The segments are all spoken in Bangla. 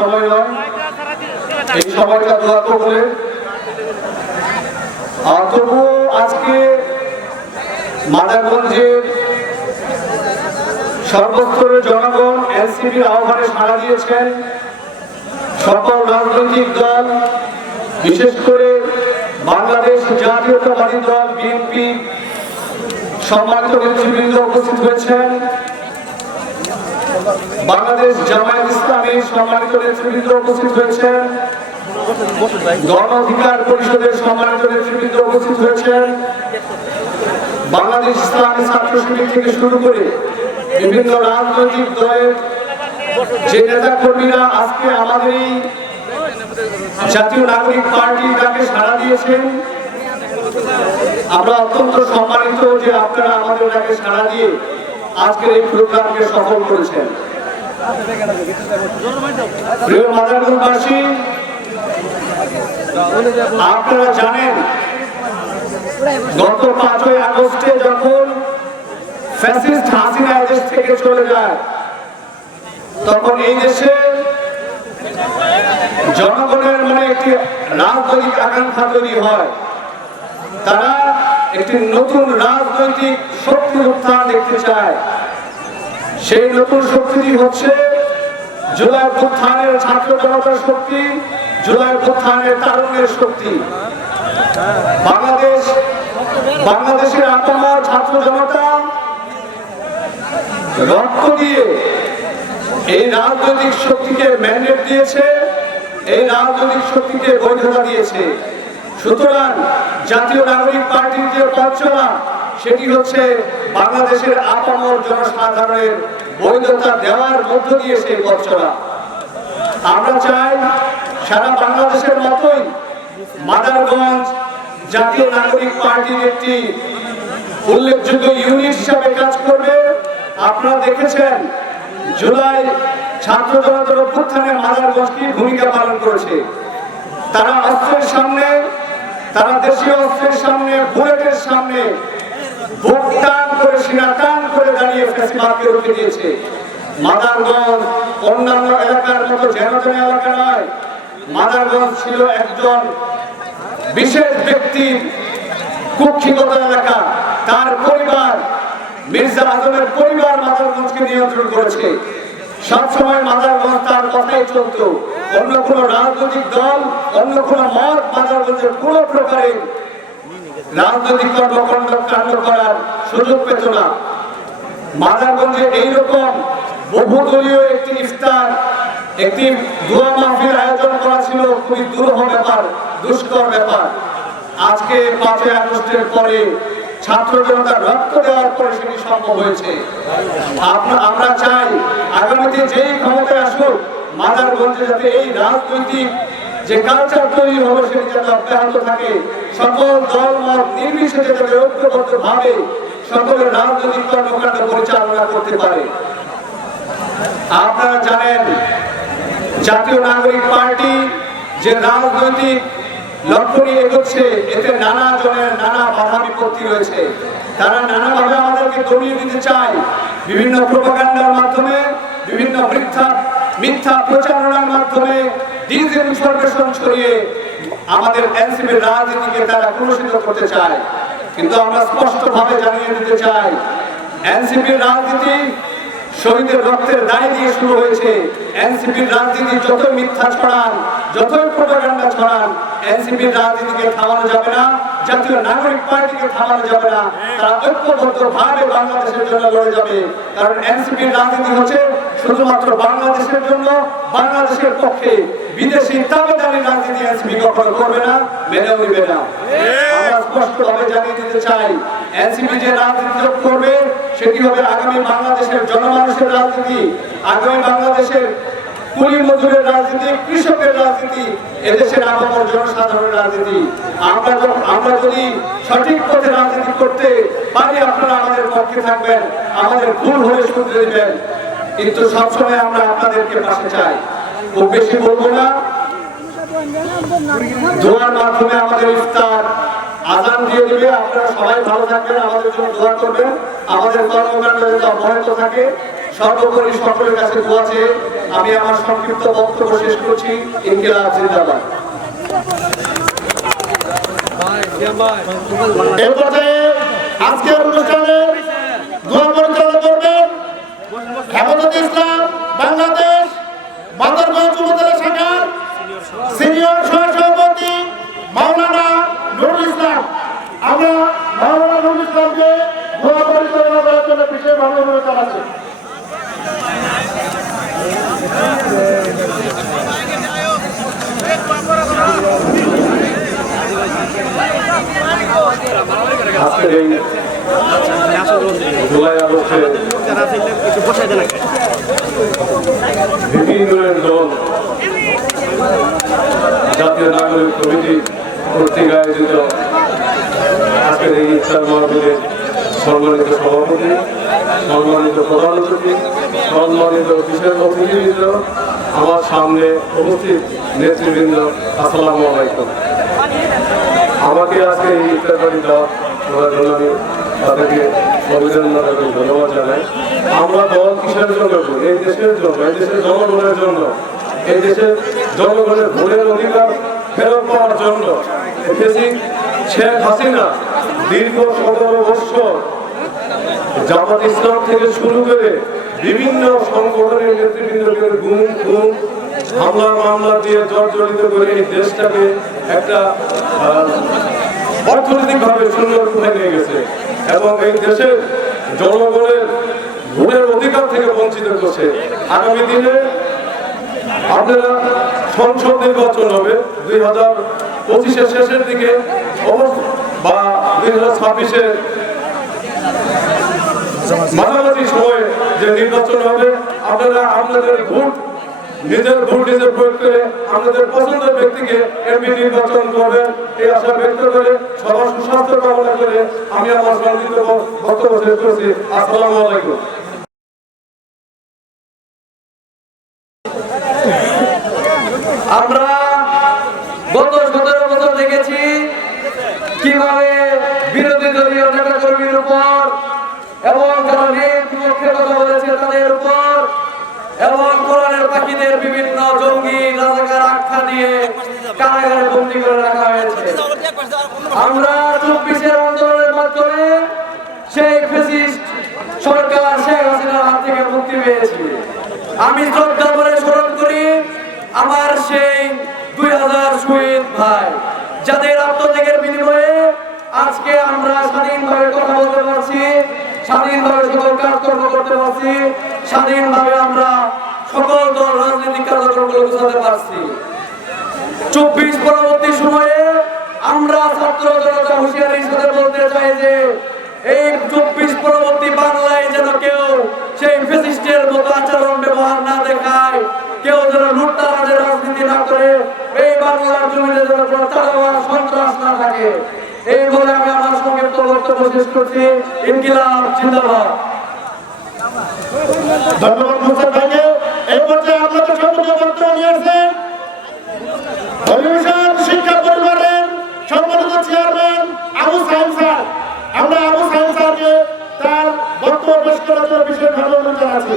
সময় নয় এই সময়টা দোয়া করলে। আর তবুও আজকে মাদারগঞ্জের সর্বস্তরের জনগণ এনসিপির আহ্বানে সাড়া দিয়েছেন। সকল রাজনৈতিক দল, বিশেষ করে বাংলাদেশ জাতীয়তাবাদী দল, বিএনপি সম্মানিত নেতৃবৃন্দ উপস্থিত হয়েছেন। বাংলাদেশ জামায়াত ইসলামী সম্মানিত নেতৃবৃন্দ উপস্থিত হয়েছেন গণ অধিকার পরিষদের সম্মানিত নেতৃবৃন্দ উপস্থিত হয়েছেন বাংলাদেশ ইসলামী ছাত্র থেকে শুরু করে বিভিন্ন রাজনৈতিক দলের যে নেতা কর্মীরা আজকে আমাদের জাতীয় নাগরিক পার্টি ডাকে সাড়া দিয়েছেন, আমরা অত্যন্ত সম্মানিত যে আপনারা আমাদের সাড়া দিয়ে আজকের এই প্রোগ্রামকে সফল করেছেন। প্রিয় মাদারগঞ্জবাসী আপনারা জানেন, গত পাঁচই আগস্টে যখন ফ্যাসিস্ট হাসিনা দেশ থেকে চলে যায়, তখন এই দেশে জনগণের মনে একটি রাজনৈতিক আকাঙ্ক্ষা তৈরি হয়। তারা একটি নতুন রাজনৈতিক শক্তি উত্থান দেখতে চায়। সেই নতুন শক্তিটি হচ্ছে জুলাই উত্থানের ছাত্র জনতার শক্তি, জুলাই উত্থানের তারুণের শক্তি। বাংলাদেশ, বাংলাদেশের আপামর ছাত্র জনতা, রক্ত দিয়ে এই রাজনৈতিক শক্তিকে ম্যান্ডেট দিয়েছে, এই রাজনৈতিক শক্তিকে বৈধতা দিয়েছে। সুতরাং জাতীয় নাগরিক পার্টির যে পথ চলা সেটি হচ্ছে বাংলাদেশের আপামর জনসাধারণের বৈধতা দেওয়ার মধ্য দিয়ে সেই পথ চলা। আমরা চাই সারা বাংলাদেশের মতোই মাদারগঞ্জ জাতীয় নাগরিক পার্টির একটি উল্লেখযোগ্য ইউনিট হিসাবে কাজ করবে। আপনারা দেখেছেন, জুলাই ছাত্র জনতার অভ্যুত্থানে মাদারগঞ্জ কি ভূমিকা পালন করেছে? তারা অস্ত্রের সামনে, তারা দেশীয় অস্ত্রের সামনে, বুলেটের সামনে বুক টান করে সিনা করে দাঁড়িয়ে ফেসিবাদকে রুখে দিয়েছে। মাদারগঞ্জ অন্যান্য এলাকার মতো যেন এলাকা নয়, মাদারগঞ্জ ছিল একজন বিশেষ ব্যক্তির কুক্ষিগত এলাকা। তার পরিবার, মির্জা আজমের পরিবার মাদারগঞ্জকে নিয়ন্ত্রণ করেছে। সবসময় মাদারগঞ্জ তার কথাই চলত। অন্য কোনো রাজনৈতিক দল, অন্য কোনো মত মাদারগঞ্জের কোনো প্রকারের রাজনৈতিক কর্মকাণ্ড কাণ্ড করার সুযোগ পেত না। মাদারগঞ্জে এইরকম বহুদলীয় একটি ইফতার, একটি দোয়া মাহফিল আয়োজন করা ছিল, খুবই দুরূহ ব্যাপার, দুষ্কর ব্যাপার। আজকে পাঁচই আগস্টের পরে ছাত্র জনতা রক্ত দেওয়ার পরে সেটি সম্ভব হয়েছে। আমরা চাই আগামীতে যেই ক্ষমতায় আসুক, মাদারগঞ্জে যাতে এই রাজনৈতিক যে কালচার তৈরি হলো সেটি যাতে অব্যাহত থাকে। সকল দল মত নির্বিশেষে যাতে ঐক্যবদ্ধ ভাবে সকলের রাজনৈতিক কর্মকাণ্ড পরিচালনা করতে পারে। আপনারা জানেন জাতীয় নাগরিক পার্টি যে রাজনৈতিক লক্ষ্য নিয়ে এগোচ্ছে এতে নানা জনের নানা বাধা বিপত্তি রয়েছে। তারা নানাভাবে আমাদেরকে দমিয়ে দিতে চায়। বিভিন্ন প্রোপাগান্ডার মাধ্যমে বিভিন্ন মিথ্যা মিথ্যা প্রচারণার মাধ্যমে ডিজিটাল ইনফরমেশন ছড়িয়ে আমাদের এনসিপির রাজনীতিকে তারা কলুষিত করতে চায়। কিন্তু আমরা স্পষ্টভাবে জানিয়ে দিতে চাই, এনসিপির রাজনীতি শহীদের রক্তের দায় দিয়ে শুরু হয়েছে। এনসিপির রাজনীতি যত মিথ্যা ছড়ান, যতই প্রোপাগান্ডা ছড়ান, এনসিপির রাজনীতিকে থামানো যাবে না, জাতীয় নাগরিক পার্টিকে থামানো যাবে না। তারা ঐক্যবদ্ধ ভাবে বাংলাদেশের জন্য লড়ে যাবে। কারণ এনসিপির রাজনীতি হচ্ছে শুধুমাত্র বাংলাদেশের জন্য, বাংলাদেশের পক্ষে বিদেশি তাবেদারি রাজনীতি এনসিপি কখনো করবে না মেনেও নিবে না। আমরা স্পষ্টভাবে জানিয়ে দিতে চাই, এনসিপি যে রাজনীতি করবে সেটি হবে আগামী বাংলাদেশের জনমানুষের রাজনীতি, আগামী বাংলাদেশের কুলি মজুরের রাজনীতি, কৃষকের রাজনীতি, এদেশের আপামর জনসাধারণের রাজনীতি। আমরা আমরা যদি সঠিক পথে রাজনীতি করতে পারি, আপনারা আমাদের পক্ষে থাকবেন, আমাদের ভুল হলে শুধরে দেবেন। কিন্তু সবসময় আমরা আপনাদেরকে পাশে চাই। খুব বেশি বলব না। দোয়ার মাধ্যমে আমাদের ইফতার আজান দিয়ে দিবে। আপনারা সবাই ভালো থাকবেন, আমাদের জন্য দোয়া করবেন। আমাদের কর্মকাণ্ড যাতে অব্যাহত থাকে। সর্বোপরি সকলের কাছে দোয়া চেয়ে আমি আমার সংক্ষিপ্ত বক্তব্য শেষ করছি। ইনকিলাব জিন্দাবাদ। আজকের অনুষ্ঠানে দোয়া পরিচালনা করবেন হেফাজত ইসলাম বাংলাদেশ বান্দরবান যুবদল শাখার সিনিয়র সহসভাপতি মাওলানা নুরুল ইসলাম আমরা মাওলানা নুরুল ইসলামকে দোয়া পরিচালনা করার জন্য বিশেষভাবে অনুরোধ জানাচ্ছি আজকের এই জুলাই আগস্টে বিভিন্ন দল জাতীয় নাগরিক কমিটি কর্তৃক আয়োজিত আজকের এই ইফতার মাহফিলের সম্মানিত সভাপতি, সম্মানিত প্রধান অতিথি সম্মানিত বিশেষ অতিথিবৃন্দ, আমার সামনে উপস্থিত নেতৃবৃন্দ, আসসালামু আলাইকুম। আমাকে আজকে এই ইফতার বাড়ি দেওয়া করার জন্য আমি তাদেরকে অভিনন্দন এবং ধন্যবাদ জানাই আমরা দল কিসের জন্য? এই দেশের জন্য, এই দেশের জনগণের জন্য, এই দেশের জনগণের ভোটের অধিকার ফেরত পাওয়ার জন্য শেখ হাসিনা দীর্ঘ সতেরো বৎসর জামাত ইসলাম থেকে শুরু করে বিভিন্ন সংগঠনের নেতৃবৃন্দকে গুম গুম হামলা, মামলা দিয়ে জর্জরিত করে এই দেশটাকে একটা অর্থনৈতিক ভাবে সুন্দর করে নিয়ে গেছে। এবং এই দেশের জনগণের ভোটের অধিকার থেকে বঞ্চিত করছে। আগামী দিনে আপনারা সংসদ নির্বাচন হবে, দুই হাজার পঁচিশের শেষের দিকে বা দুই হাজার ছাব্বিশের মাঝামাঝি সময়ে যে নির্বাচন হবে, আপনারা আপনাদের ভোট নিজের ভোট, নিজের প্রয়োগ করে আমাদের পছন্দের ব্যক্তিকে এমপি নির্বাচন করবেন এই আশা ব্যক্ত করে সবার সুস্বাস্থ্য কামনা করে আমি আমার সংক্ষিপ্ত বক্তব্য শেষ করছি। আসসালামু আলাইকুম। আমরা গত সতেরো বছর দেখেছি কীভাবে বিরোধী দলীয় নেতা কর্মীর উপর এবং যারা নেক পক্ষে কথা বলেছে তাদের উপর এবং কোরআনের পাখিদের বিভিন্ন জঙ্গি রাজাকার আখ্যা দিয়ে কারাগারে বন্দী করে রাখা হয়েছে। আমরা চব্বিশের আন্দোলনের মাধ্যমে সেই ফেসিস্ট সরকার শেখ হাসিনার হাত থেকে মুক্তি পেয়েছি। আমি শ্রদ্ধা করে স্মরণ করি আমার সেই দুই হাজার শহীদ ভাই, যাদের আত্মত্যাগের বিনিময়ে আজকে আমরা স্বাধীনভাবে কথা বলতে পারছি স্বাধীনভাবে সকল কাজকর্ম করতে পারছি স্বাধীনভাবে আমরা সকল দল রাজনৈতিক কার্যক্রমগুলো গুছাতে পারছি চব্বিশ পরবর্তী সময়ে আমরা ছাত্র জনতা হুঁশিয়ারির সাথে বলতে চাই যে এই চব্বিশ পরবর্তী বাংলায় যেন কেউ সেই ফেসিস্টের মতো আচরণ ব্যবহার না দেখায় কেউ যেন লুটতারাজের রাজনীতি না করে, এই বাংলার জমিতে যেন কোনো চালাবার সন্ত্রাস না থাকে। এই বলে আমি আমার সংক্ষিপ্ত বক্তব্য শেষ করছি, ইনকিলাব জিন্দাবাদ। ধন্যবাদ মোস্তাক ভাইকে। এই পর্যায়ে আপনাদের সম্মুখে বক্তব্য নিয়ে আসছেন শিক্ষা পরিবারের সম্মানিত চেয়ারম্যান আবু স্যার। আমরা আবু স্যারকে তার বক্তব্য পেশ করার জন্য বিশেষভাবে অনুরোধ জানাচ্ছি।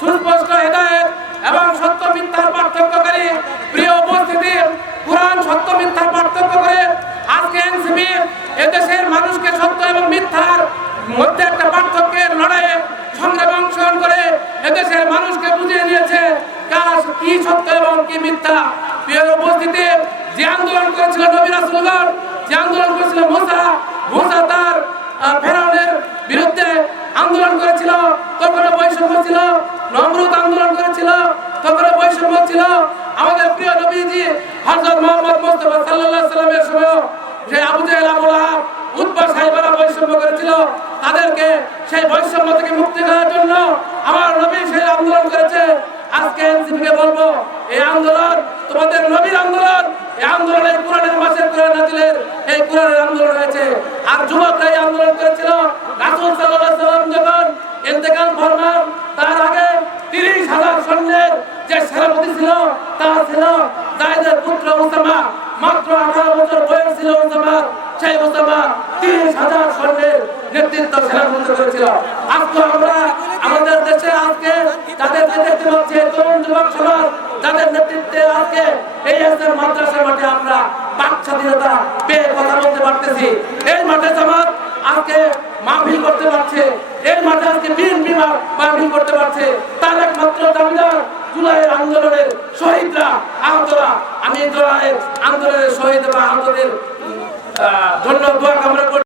সুস্পষ্ট হেদায়েত এবং সত্য মিথ্যার পার্থক্যকারী প্রিয় উপস্থিতি কোরআন সত্য মিথ্যার পার্থক্য করে আজকে এনসিপি এদেশের মানুষকে সত্য এবং মিথ্যার মধ্যে একটা পার্থক্যের লড়াইয়ে সংগ্রামে অংশগ্রহণ করে এদেশের মানুষকে বুঝিয়ে দিয়েছে কাজ কি সত্য এবং কি মিথ্যা। প্রিয় উপস্থিতি, যে আন্দোলন করেছিল নবী যে আন্দোলন করেছিল মুসা মুসা তার ফেরাউনের বিরুদ্ধে আন্দোলন করেছিল তখন বৈষম্য ছিল, নমরুদ আন্দোলন করেছিল তখন বৈষম্য ছিল। আমাদের প্রিয় নবীজি হযরত মুহাম্মদ মুস্তাফা সাল্লাল্লাহু আলাইহি সাল্লামের সময় যে আবু জাহেল, আবু লাহাব উৎপা সাহেবেরা বৈষম্য করেছিল, তাদেরকে সেই বৈষম্য থেকে মুক্তি দেওয়ার জন্য আমার নবী সেই আন্দোলন করেছে। আজকে এনসিপিকে বলব, এই আন্দোলন তোমাদের নবীর আন্দোলন এই আন্দোলনের কোরআনের মাসের কোরআন নাজিলের এই কোরআনের আন্দোলন হয়েছে। আর যুবকরা এই আন্দোলন করেছিল রাসূল সাল্লাল্লাহু আলাইহি সাল্লাম যখন ইন্তেকাল ফরমান, তার আগে তিরিশ হাজার সৈন্যের যে সেনাপতি ছিল তা ছিল জায়দের পুত্র উসামা। মাত্র আঠারো বছর বয়স ছিল উসামা, সেই উসামা তিরিশ হাজার সৈন্যের নেতৃত্ব সেনাপতি করেছিল। আজকে আমরা আমাদের দেশে আজকে যাদের নেতৃত্ব হচ্ছে তরুণ যুবক সমাজ, যাদের নেতৃত্বে আজকে এসএম মাদ্রাসার মাঠে আমরা বাক স্বাধীনতা পেয়ে কথা বলতে পারতেছি। এই মাঠে জামাত আজকে মাহফিল করতে পারছে। এই মাঠে আজকে বিএনপি মাহফিল করতে পারছে। তার একমাত্র দাবিদার জুলাইয়ের আন্দোলনের শহীদরা আহতরা। আমি জুলাইয়ের আন্দোলনের শহীদ এবং আহতদের আমরা দোয়া কামনা